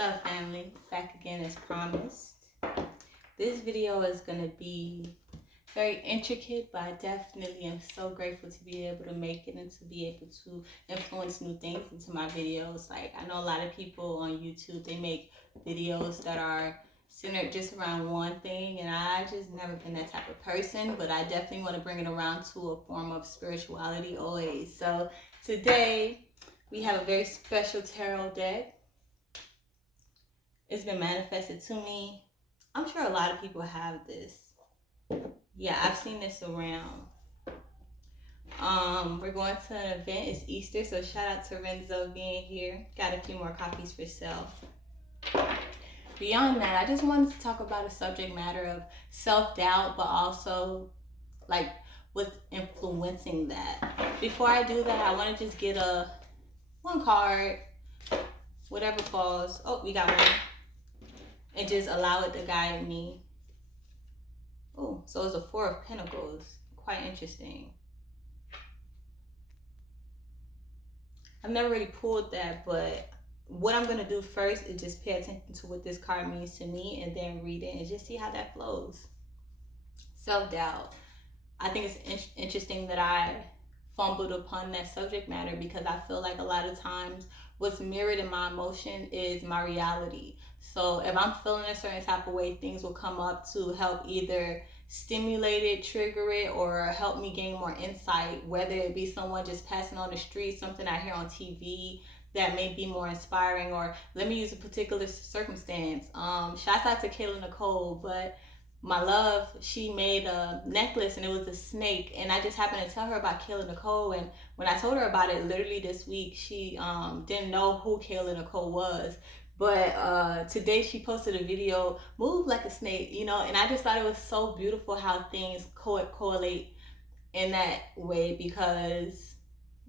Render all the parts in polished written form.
What's up, family? Back again as promised. This video is going to be very intricate, but I definitely am so grateful to be able to make it and to be able to influence new things into my videos. Like, I know a lot of people on YouTube, they make videos that are centered just around one thing, and I just never been that type of person, but I definitely want to bring it around to a form of spirituality always. So today we have a very special tarot deck. It's been manifested to me. I'm sure a lot of people have this. Yeah, I've seen this around. We're going to an event. It's Easter, so shout out to Renzo being here. Got a few more copies for sale. Beyond that, I just wanted to talk about a subject matter of self-doubt, but also like what's influencing that. Before I do that, I want to just get one card, whatever falls. Oh, we got one. And just allow it to guide me. Oh, so it's a Four of Pentacles. Quite interesting. I've never really pulled that, but what I'm going to do first is just pay attention to what this card means to me and then read it and just see how that flows. Self-doubt. I think it's interesting that I fumbled upon that subject matter because I feel like a lot of times what's mirrored in my emotion is my reality. So if I'm feeling a certain type of way, things will come up to help either stimulate it, trigger it, or help me gain more insight, whether it be someone just passing on the street, something I hear on TV that may be more inspiring, or let me use a particular circumstance. Shouts out to Kayla Nicole, but my love, she made a necklace and it was a snake, and I just happened to tell her about Kayla Nicole, and when I told her about it literally this week, she didn't know who Kayla Nicole was. But today she posted a video, move like a snake, you know, and I just thought it was so beautiful how things correlate in that way, because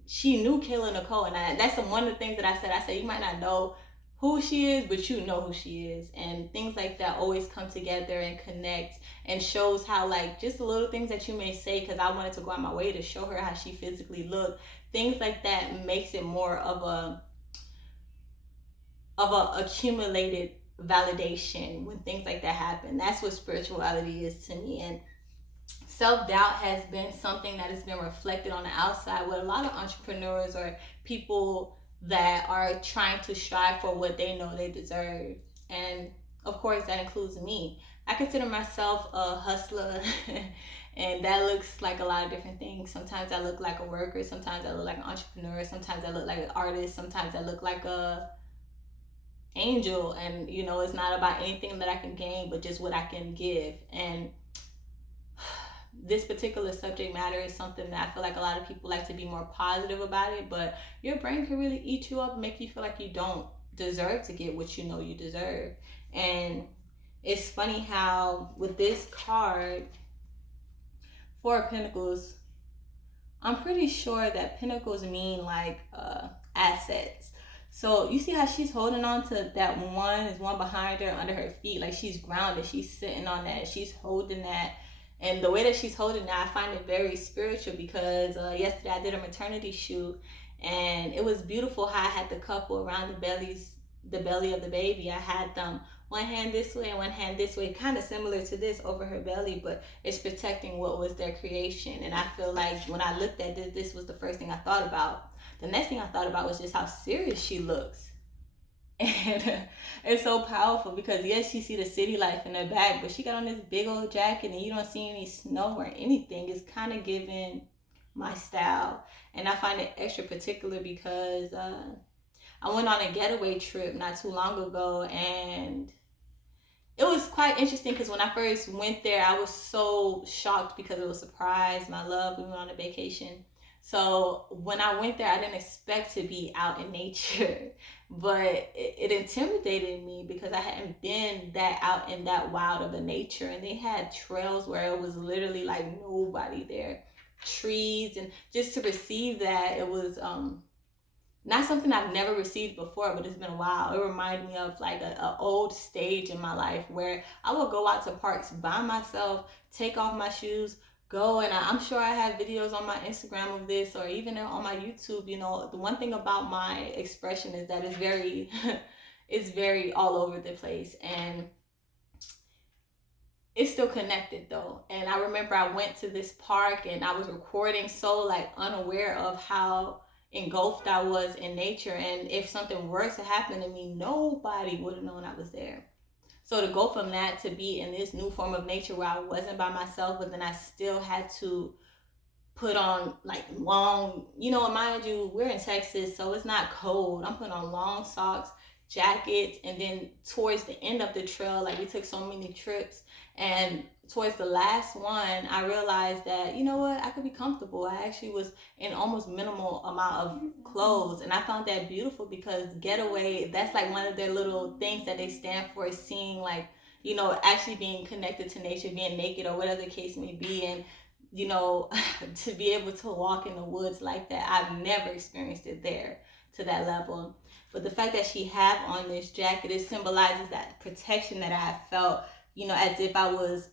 she knew Kayla Nicole, and that's one of the things that I said, you might not know who she is, but you know who she is, and things like that always come together and connect, and shows how, like, just the little things that you may say, because I wanted to go out my way to show her how she physically looked, things like that makes it more of a accumulated validation when things like that happen. That's what spirituality is to me. And self-doubt has been something that has been reflected on the outside with a lot of entrepreneurs or people that are trying to strive for what they know they deserve. And of course that includes me. I consider myself a hustler and that looks like a lot of different things. Sometimes I look like a worker, sometimes I look like an entrepreneur, sometimes I look like an artist, sometimes I look like a angel, and you know, it's not about anything that I can gain, but just what I can give. And this particular subject matter is something that I feel like a lot of people like to be more positive about it, but your brain can really eat you up and make you feel like you don't deserve to get what you know you deserve. And it's funny how with this card, Four of Pentacles, I'm pretty sure that pentacles mean like assets. So you see how she's holding on to that one, is one behind her under her feet, like she's grounded, she's sitting on that, she's holding that. And the way that she's holding that, I find it very spiritual, because yesterday I did a maternity shoot, and it was beautiful how I had the couple around the belly of the baby. I had them one hand this way and one hand this way, kind of similar to this over her belly, but it's protecting what was their creation. And I feel like when I looked at this was the first thing I thought about. The next thing I thought about was just how serious she looks. And it's so powerful because yes, you see the city life in her back, but she got on this big old jacket and you don't see any snow or anything. It's kind of giving my style. And I find it extra particular because I went on a getaway trip not too long ago, and it was quite interesting because when I first went there, I was so shocked because it was a surprise. My love, we went on a vacation. So when I went there, I didn't expect to be out in nature, but it intimidated me because I hadn't been that out in that wild of a nature. And they had trails where it was literally like nobody there, trees, and just to receive that, it was not something I've never received before, but it's been a while. It reminded me of like an old stage in my life where I would go out to parks by myself, take off my shoes, go, and I'm sure I have videos on my Instagram of this, or even on my YouTube. You know, the one thing about my expression is that it's very it's very all over the place, and it's still connected though. And I remember I went to this park and I was recording, so like unaware of how engulfed I was in nature, and if something were to happen to me, nobody would have known I was there. So to go from that to be in this new form of nature where I wasn't by myself, but then I still had to put on like long, mind you, we're in Texas, so it's not cold. I'm putting on long socks, jackets, and then towards the end of the trail, like we took so many trips, and towards the last one, I realized that, you know what, I could be comfortable. I actually was in almost minimal amount of clothes, and I found that beautiful because Getaway, that's like one of their little things that they stand for, is seeing like, actually being connected to nature, being naked or whatever the case may be. And to be able to walk in the woods like that, I've never experienced it there to that level. But the fact that she had on this jacket, it symbolizes that protection that I felt, as if I was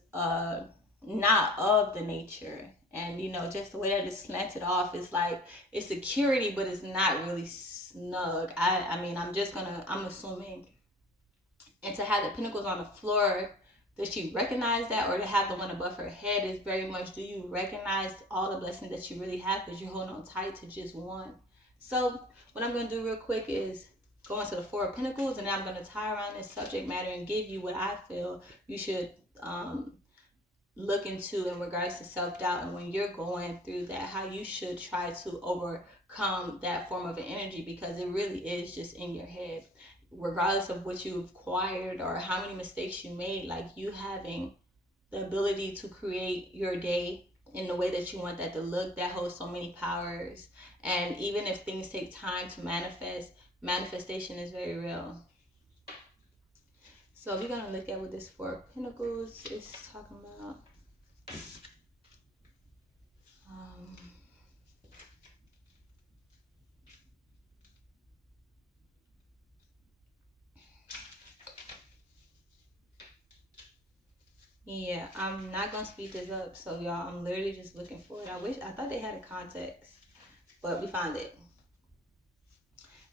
not of the nature. And just the way that it's slanted off, it's like it's security, but it's not really snug. I mean, I'm assuming. And to have the pentacles on the floor, does she recognize that? Or to have the one above her head is very much, do you recognize all the blessings that you really have, because you're holding on tight to just one? So what I'm going to do real quick is go into the Four of Pentacles, and then I'm going to tie around this subject matter and give you what I feel you should look into in regards to self-doubt, and when you're going through that, how you should try to overcome that form of an energy, because it really is just in your head. Regardless of what you've acquired or how many mistakes you made, like you having the ability to create your day in the way that you want that to look, that holds so many powers. And even if things take time to manifest, manifestation is very real. So we're going to look at what this Four of Pentacles is talking about. Yeah, I'm not gonna speed this up, so y'all, I'm literally just looking for it. I thought they had a context, but we found it.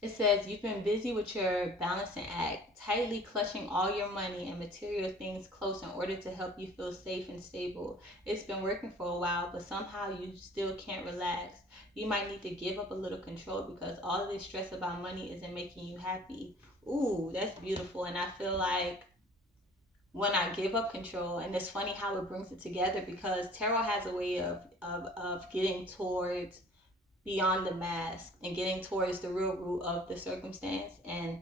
It says, you've been busy with your balancing act, tightly clutching all your money and material things close in order to help you feel safe and stable. It's been working for a while, but somehow you still can't relax. You might need to give up a little control because all of this stress about money isn't making you happy. Ooh, that's beautiful. And I feel like when I give up control, and it's funny how it brings it together, because tarot has a way of getting towards beyond the mask and getting towards the real root of the circumstance. And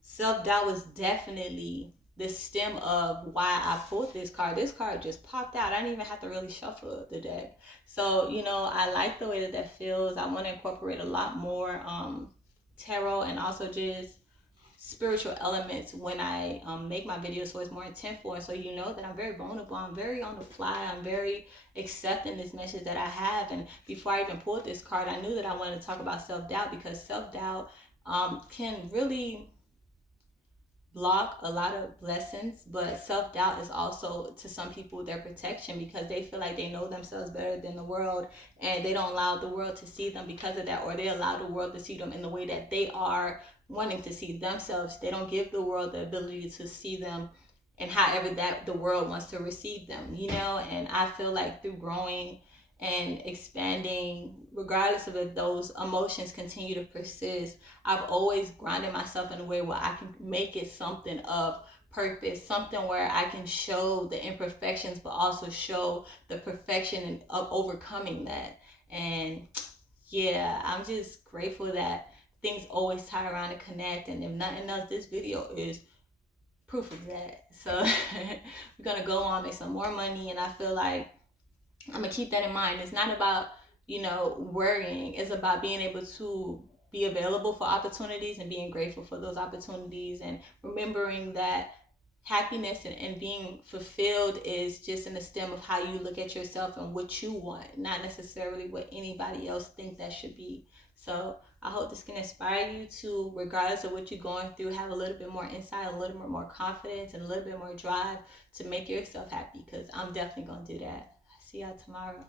self-doubt was definitely the stem of why I pulled this card. This card just popped out. I didn't even have to really shuffle the deck. So, I like the way that feels. I want to incorporate a lot more tarot and also just spiritual elements when I make my videos, so it's more intentful, and so that I'm very vulnerable, I'm very on the fly, I'm very accepting this message that I have. And before I even pulled this card, I knew that I wanted to talk about self-doubt, because self-doubt can really block a lot of blessings, but self-doubt is also, to some people, their protection, because they feel like they know themselves better than the world, and they don't allow the world to see them because of that, or they allow the world to see them in the way that they are wanting to see themselves. They don't give the world the ability to see them and however that the world wants to receive them, and I feel like through growing and expanding, regardless of if those emotions continue to persist, I've always grounded myself in a way where I can make it something of purpose, something where I can show the imperfections but also show the perfection of overcoming that. And yeah, I'm just grateful that things always tie around and connect, and if nothing else, this video is proof of that. So we're gonna go on, make some more money, and I feel like I'm gonna keep that in mind. It's not about worrying, it's about being able to be available for opportunities and being grateful for those opportunities, and remembering that happiness and being fulfilled is just in the stem of how you look at yourself and what you want, not necessarily what anybody else thinks that should be. So I hope this can inspire you to, regardless of what you're going through, have a little bit more insight, a little bit more confidence, and a little bit more drive to make yourself happy, because I'm definitely going to do that. See y'all tomorrow.